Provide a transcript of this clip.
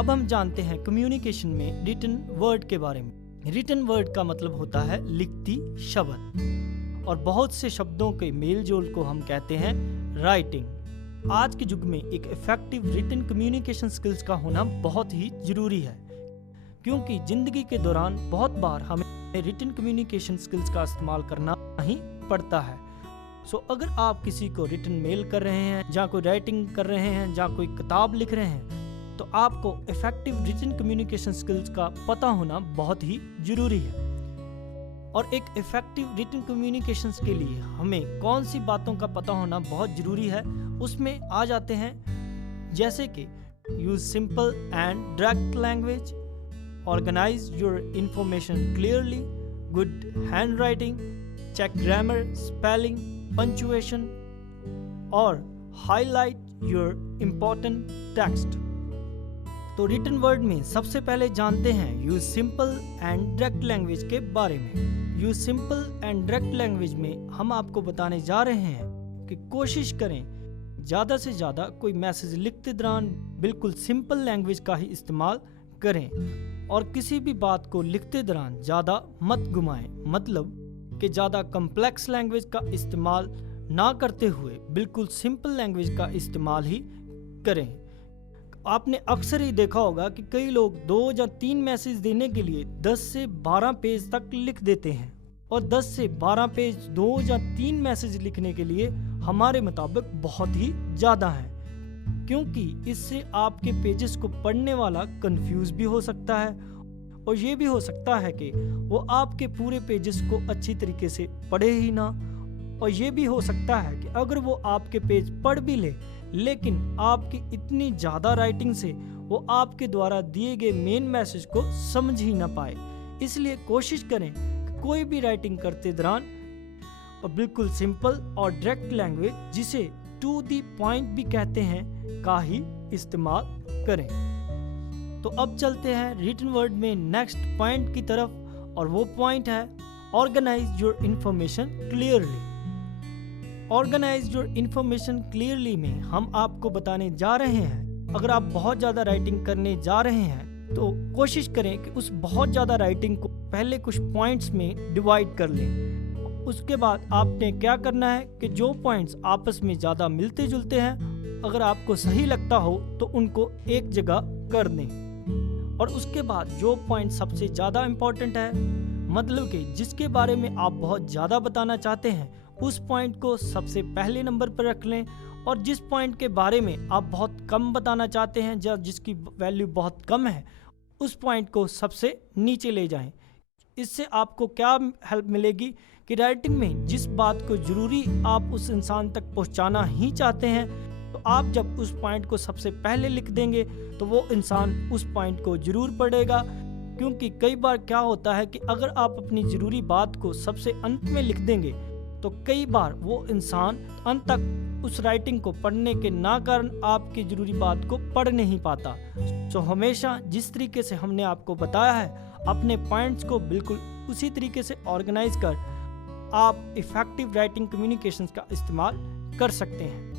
अब हम जानते हैं कम्युनिकेशन में रिटन वर्ड के बारे में। रिटन वर्ड का मतलब होता है लिखती शब्द, और बहुत से शब्दों के मेल जोल को हम कहते हैं राइटिंग। आज के युग में एक इफेक्टिव रिटन कम्युनिकेशन स्किल्स का होना बहुत ही जरूरी है, क्योंकि जिंदगी के दौरान बहुत बार हमें रिटन कम्युनिकेशन स्किल्स का इस्तेमाल करना ही पड़ता है। अगर आप किसी को रिटन मेल कर रहे हैं, या कोई राइटिंग कर रहे हैं, या कोई किताब लिख रहे हैं, तो आपको इफेक्टिव रिटन कम्युनिकेशन स्किल्स का पता होना बहुत ही जरूरी है। और एक इफेक्टिव रिटन कम्युनिकेशन के लिए हमें कौन सी बातों का पता होना बहुत जरूरी है, उसमें आ जाते हैं जैसे कि use simple and direct language, organise your information clearly, good hand writing, check grammar, spelling, punctuation और हाईलाइट योर इम्पोर्टेंट टेक्स्ट। तो रिटन वर्ड में सबसे पहले जानते हैं use simple and direct language के बारे में। Use simple and direct language में हम आपको बताने जा रहे हैं कि कोशिश करें ज़्यादा से ज़्यादा कोई मैसेज लिखते दौरान बिल्कुल सिंपल लैंग्वेज का ही इस्तेमाल करें, और किसी भी बात को लिखते दौरान ज़्यादा मत घुमाएं, मतलब कि ज़्यादा कम्प्लेक्स लैंग्वेज का इस्तेमाल ना करते हुए बिल्कुल सिंपल लैंग्वेज का इस्तेमाल ही करें। आपने अक्सर ही देखा होगा कि कई लोग 2 या 3 मैसेज देने के लिए 10 से 12 पेज तक लिख देते हैं, और 10 से 12 पेज 2 या 3 मैसेज लिखने के लिए हमारे मुताबिक बहुत ही ज़्यादा है, क्योंकि इससे आपके पेजेस को पढ़ने वाला कंफ्यूज भी हो सकता है, और ये भी हो सकता है कि वो आपके पूरे पेजेस को अच्छी तरीके से पढ़े ही ना, और ये भी हो सकता है कि अगर वो आपके पेज पढ़ भी ले, लेकिन आपकी इतनी ज़्यादा राइटिंग से वो आपके द्वारा दिए गए मेन मैसेज को समझ ही ना पाए। इसलिए कोशिश करें कि कोई भी राइटिंग करते दौरान और बिल्कुल सिंपल और डायरेक्ट लैंग्वेज, जिसे टू द पॉइंट भी कहते हैं, का ही इस्तेमाल करें। तो अब चलते हैं रिटन वर्ड में नेक्स्ट पॉइंट की तरफ, और वो पॉइंट है organise your information clearly. Organise your information clearly में हम आपको बताने जा रहे हैं, अगर आप बहुत ज़्यादा राइटिंग करने जा रहे हैं तो कोशिश करें कि उस बहुत ज़्यादा राइटिंग को पहले कुछ पॉइंट्स में डिवाइड कर लें। उसके बाद आपने क्या करना है कि जो पॉइंट्स आपस में ज़्यादा मिलते जुलते हैं, अगर आपको सही लगता हो तो उनको एक जगह कर दें, और उसके बाद जो पॉइंट सबसे ज़्यादा इम्पोर्टेंट है, मतलब कि जिसके बारे में आप बहुत ज़्यादा बताना चाहते हैं, उस पॉइंट को सबसे पहले नंबर पर रख लें, और जिस पॉइंट के बारे में आप बहुत कम बताना चाहते हैं या जिसकी वैल्यू बहुत कम है, उस पॉइंट को सबसे नीचे ले जाएं। इससे आपको क्या हेल्प मिलेगी कि राइटिंग में जिस बात को ज़रूरी आप उस इंसान तक पहुंचाना ही चाहते हैं, तो आप जब उस पॉइंट को सबसे पहले लिख देंगे तो वो इंसान उस पॉइंट को ज़रूर पढ़ेगा। क्योंकि कई बार क्या होता है कि अगर आप अपनी ज़रूरी बात को सबसे अंत में लिख देंगे, तो कई बार वो इंसान अंत तक उस राइटिंग को पढ़ने के ना कारण आपकी ज़रूरी बात को पढ़ नहीं पाता। तो हमेशा जिस तरीके से हमने आपको बताया है, अपने पॉइंट्स को बिल्कुल उसी तरीके से ऑर्गेनाइज कर आप इफ़ेक्टिव राइटिंग कम्युनिकेशंस का इस्तेमाल कर सकते हैं।